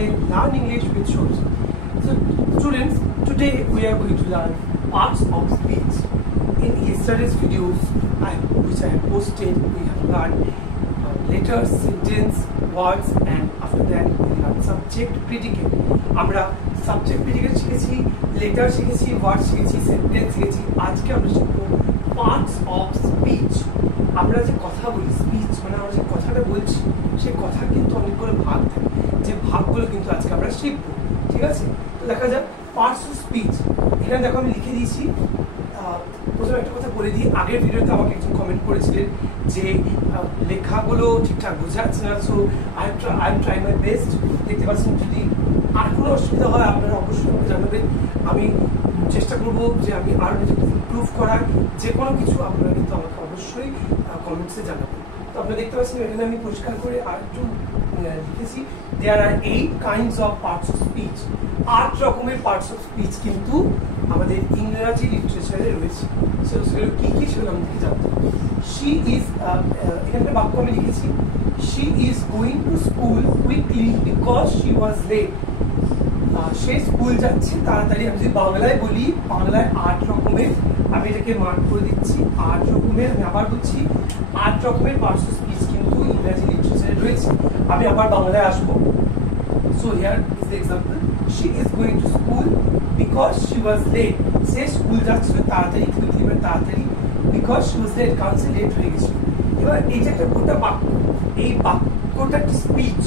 channel Learn English with Shoji. So students, today we are going to learn parts of speech. In yesterday's videos which I have posted, we have learned letters, sentence, words, and after that we learn subject, predicate. আমরা subject, predicate শিখেছি, letter শিখেছি, word শিখেছি, sentence শিখেছি। আজকে আমরা শিখব parts of speech। আমরা যে কথা বলি স্পিচ মানে আমরা যে কথাটা বলছি সেই কথা কিন্তু অনেকগুলো ভাগ থাকে, যে ভাগগুলো কিন্তু আজকে আমরা শিখব। ঠিক আছে, তো দেখা যাক পার্টস অফ স্পিচ। এখানে দেখো আমি লিখে দিয়েছি। প্রথমে একটা কথা বলে দিই, আগের ভিডিওতে আমাকে একজন কমেন্ট করেছিলেন যে লেখাগুলো ঠিকঠাক বোঝা যাচ্ছে না। So I am try my best. দেখতে পাচ্ছেন, যদি আর কোনো অসুবিধা হয় আপনারা অবশ্যই আমাকে জানাবেন। আমি চেষ্টা করবো যে আমি আরও নিজেকে ইমপ্রুভ করার যে কোনো কিছু আপনারা কিন্তু আমাকে অবশ্যই কমেন্টসে জানাবেন। তো আপনারা দেখতে পাচ্ছেন এখানে আমি পরিষ্কার করে আর একটু লিখেছি, দেয়ার are 8 kinds of parts of speech. 8 রকমের পার্টস অফ স্পিচ কিন্তু আমাদের ইংরেজি লিটারেচারে রয়েছে। সেগুলো কি কি সেগুলো আমাদেরকে জানতে হবে। শি ইজ, এখানে বাক্য আমি লিখেছি, she is going to school quickly because she was late. সে স্কুল যাচ্ছে তাড়াতাড়ি। আমি যদি বাংলায় বলি, বাংলায় 8 রকমের, আমি এটাকে মার্ক করে দিচ্ছি 8 রকমের। আমি আবার বলছি 8 রকমের পার্টস অফ স্পিচ কিন্তু ইংরেজি লিটারেচারে রয়েছে। আমি আবার বাংলায় আসবো। So here is the example, she is going to school because she was late. সে স্কুল যাচ্ছিল তাড়াতাড়ি, কুইকলি মানে তাড়াতাড়ি, বিকজ শি ওয়াজ লেট কারণ সে লেট হয়ে গেছিল। এবার এই যে একটা গোটা বাক্য, এই বাক্যটা একটা স্পিচ।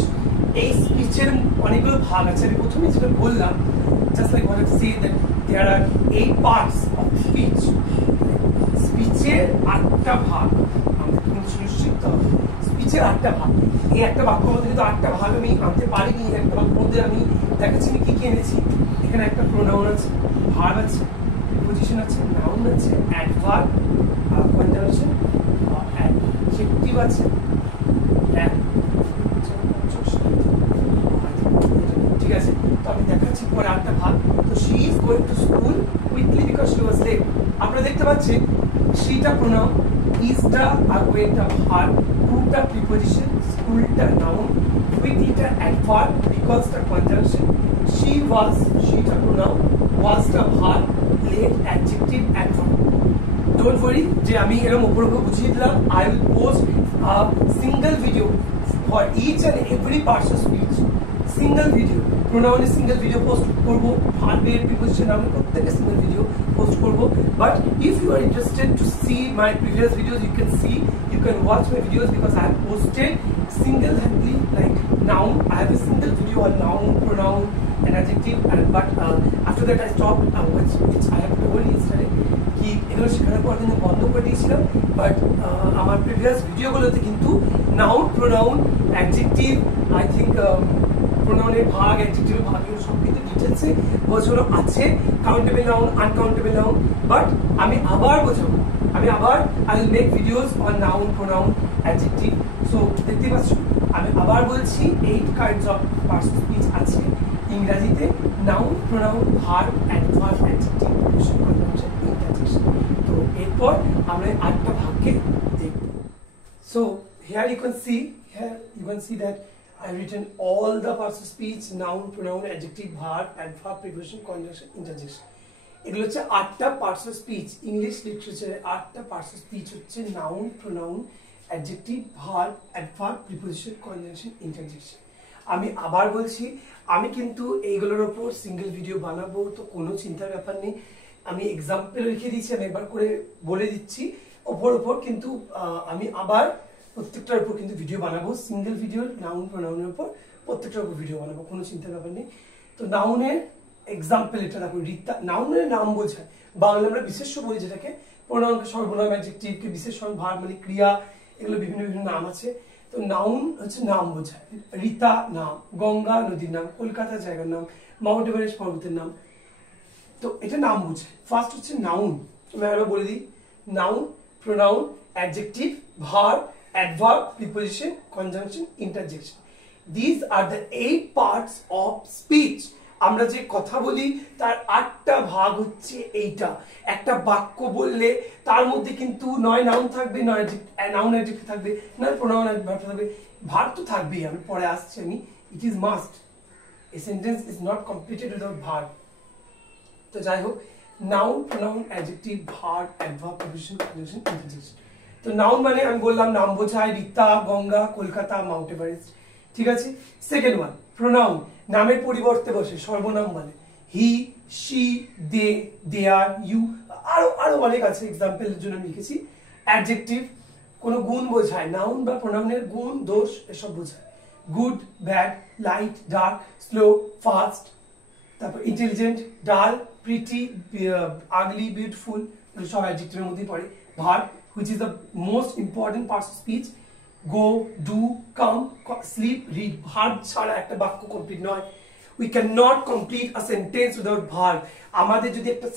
এই স্পিচের অনেকগুলো ভাগ আছে। আমি প্রথমে যেটা বললাম, just like what I said that there are 8 parts of speech. স্পিচের 8টা ভাগ আমাদের কিন্তু শিখতে হবে। স্পিচের 8টা ভাগ, এই একটা বাক্যের মধ্যে কিন্তু 8টা ভাগ আমি আনতে পারিনি। একটা বাক্যের মধ্যে আমি দেখাচ্ছি আমি কি কি এনেছি। এখানে একটা প্রোনাউন আছে, ভার্ব আছে, প্রিপোজিশন আছে, নাউন আছে, অ্যাডভার্ব, কনজাংশন, অ্যাডজেক্টিভ আছে, ঠিক আছে। তো আমি দেখাচ্ছি পরে 8টা ভাগ। তো she is going to school quickly because she was late. আপনারা দেখতে পাচ্ছেন শিটা প্রোনাউন, ইজটা আর গোয়িংটা ভার্ব, টুটা প্রিপোজিশন, স্কুলটা নাউন, কুইকলিটা অ্যাডভার্ব, বিকজটা কনজাংশন, শি ওয়াজ শিটা প্রোনাউন, ওয়াজটা verb, late adjective, adverb. Don't worry যে আমি এরকম উপর উপর বুঝিয়ে দিলাম। I will post a single video for each and every parts of speech. Single video, প্রোনাউনের সিঙ্গেল ভিডিও পোস্ট করবো, ভার্বের, প্রিপোজিশন, নাউনের প্রত্যেকটা সিঙ্গেল ভিডিও পোস্ট করবো। But if you are interested to see my previous videos, you can watch my videos because I have posted single-handedly like noun. I have a single video on noun, pronoun, and adjective, but after that I stopped, which I have told yesterday কি এগুলো শেখানোর পর কিন্তু বন্ধ করে দিয়েছিলাম। But আমার previous ভিডিওগুলোতে কিন্তু noun, pronoun, adjective, I think প্রোনাউনের ভাগ, অ্যাডজেক্টিভের ভাগ, এগুলো সব কিন্তু ডিটেলসে বোঝানো আছে। Countable noun, uncountable noun. But আমি আবার বোঝাবো, আমি আবার I will make videos on noun, pronoun, adjective. So দেখতে পাচ্ছ আমি আবার বলছি 8 kinds of parts of speech আছে ইংরেজিতে: noun, pronoun, verb, adverb, adjective, conjunction, interjection. তো এরপর আমরা 8টা ভাগকে দেখব। So here you can see that I've written all the parts of speech: noun, pronoun, adjective, verb, adverb, preposition, conjunction, interjection. এগুলো হচ্ছে 8টা পার্টস অফ স্পিচ। ইংলিশ লিটারেচারে 8টা পার্টস অফ স্পিচ হচ্ছে noun, pronoun, adjective, verb, adverb, preposition, conjunction, interjection. আমি আবার বলছি, আমি কিন্তু এইগুলোর ওপর সিঙ্গেল ভিডিও বানাবো, তো কোনো চিন্তার ব্যাপার নেই। আমি এক্সাম্পল লিখে দিচ্ছি, আমি একবার করে বলে দিচ্ছি ওপর কিন্তু আমি আবার প্রত্যেকটার উপর কিন্তু ভিডিও বানাবো, সিঙ্গেল ভিডিও নাউন, প্রোনাউনের উপর প্রত্যেকটার উপর ভিডিও বানাবো, কোনো চিন্তার ব্যাপার নেই। তো নাউনের এক্সাম্পল এটা দেখো, রিতা। নাউনের নাম বোঝায়, বাংলা আমরা বিশেষ্য বলি যেটাকে, প্রোনাউনকে সর্বনাম, অ্যাডজেক্টিভকে বিশেষণ, ভার্ব মানে ক্রিয়া, এগুলো বিভিন্ন নাম আছে। তো নাউন হচ্ছে নাম বোঝায়। রিতা নাম, গঙ্গা নদীর নাম, কলকাতা জায়গার নাম, মাউন্ট এভারেস্ট পর্বতের নাম। তো এটা নাম বোঝায়। ফার্স্ট হচ্ছে নাউন। আমি আরো বলে দিই, noun, pronoun, adjective, verb, adverb, preposition, conjunction, interjection. These are the 8 parts of speech. আমরা যে কথা বলি তার 8টা ভাগ হচ্ছে এইটা। একটা বাক্য বললে তার মধ্যে কিন্তু নয় নাউন থাকবে, নয় নাউন অ্যাডজেক্টিভ থাকবে, নয় প্রোনাউন ভার্ব থাকবে। ভার্ব তো থাকবেই, আমি পরে আসছি। It is must. a sentence is not completed without verb. তো যাই হোক, noun, pronoun, adjective, verb, adverb, preposition, conjunction, interjection. তো নাউন মানে আমি বললাম নাম বোঝায়, রীতা, গঙ্গা, কলকাতা, মাউন্ট এভারেস্ট, ঠিক আছে। সেকেন্ড ওয়ান, প্রোনাউন, নামের পরিবর্তে বসে সর্বনাম বলে, হি, শি, দে, দেয়ার, ইউ, আরো আরো অনেক আছে, এক্সাম্পলের জন্য আমি লিখেছি। অ্যাডজেক্টিভ, কোনো গুণ বোঝায়, নাউন বা প্রোনাউনের গুণ, দোষ এসব বোঝায়, good, bad, light, dark, slow, fast. তারপর ইন্টেলিজেন্ট, ডাল, প্রিটি, আগলি, বিউটিফুল, সব অ্যাডজেক্টিভের মধ্যেই পড়ে। Verb, which is the most important parts of speech, go, do, come, sleep, read. Verb ছাড়া একটা বাক্য কমপ্লিট নয়। We cannot complete a sentence without verb. আমাদের যদি একটা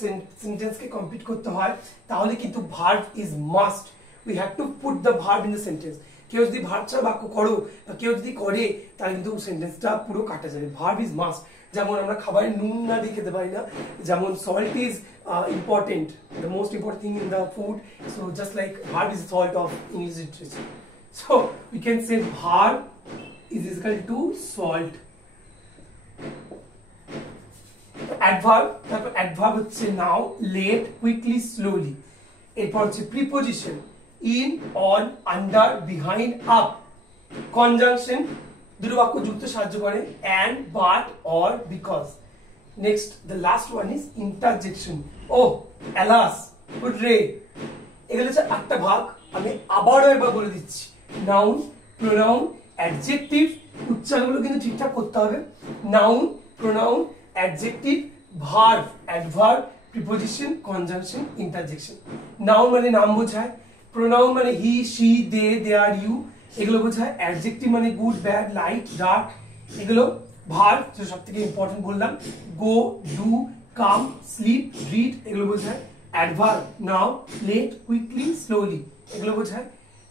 সেন্টেন্সকে কমপ্লিট করতে হয় তাহলে কিন্তু verb is must. We have to put the verb in the sentence. কেউ যদি ভার্ব ছাড়া বাক্য করো বা কেউ যদি করে তাহলে কিন্তু সেন্টেন্সটা পুরো কাটা যাবে। Verb is must. যেমন আমরা খাবারে নুন না দিয়ে খেতে পারি না, যেমন salt is important, the most important thing in the food. So just like verb is salt of English literature. So we can say verb is equal to salt. Adverb, তারপর adverb হচ্ছে now, late, quickly, slowly. এরপর হচ্ছে preposition, in, on, under, behind, up. Conjunction, দুটো বাক্য যুক্ত সাহায্য করে, and, but, or, because. Next, the last one is interjection. Oh, alas, hurray. এগুলো হচ্ছে আটটা ভাগ, আমি আবারও একবার বলে দিচ্ছি। নাউন, প্রোনাউন, অ্যাডজেক্টিভ, উচ্চারণগুলো কিন্তু ঠিকঠাক করতে হবে। Noun, pronoun, adjective, verb, adverb, preposition, conjunction, interjection. Noun মানে নাম বোঝায়, প্রোনাউন মানে হি, শি, দে, দেয়ার, ইউ, এগুলো বোঝায়। অ্যাডজেক্টিভ মানে গুড, ব্যাড, লাইট, ডার্ক, এগুলো। ভার্ব, যেটা সবথেকে ইম্পর্টেন্ট বললাম, go, do, come, sleep, read, এগুলো বোঝায়। Adverb, now, late, quickly, slowly, এগুলো বোঝায়।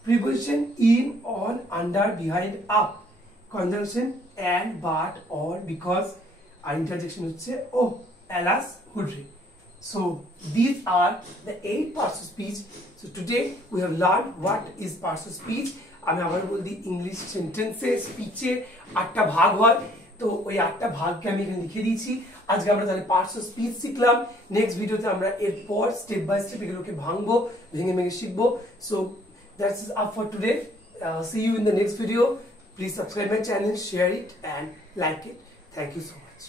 Preposition, in, on, under, behind, up. Conjunction, and, but, or, because. আর ইন্টারজেকশন হচ্ছে oh, alas, hurray. So these are the 8 parts of speech. So today we have learned what is parts of speech. আমি আবার বলছি, English সেন্টেন্সে, স্পিচে 8টা ভাগ হয়। তো ওই 8টা ভাগকে আমি এখানে লিখে দিয়েছি। আজকে আমরা তাহলে পার্টস অফ স্পিচ শিখলাম। নেক্সট ভিডিওতে আমরা এরপর স্টেপ বাই স্টেপ এগুলোকে ভাঙবো, ভেঙে শিখবো। So that's is up for today. See you in the next video. Please subscribe my channel, share it and like it. Thank you so much.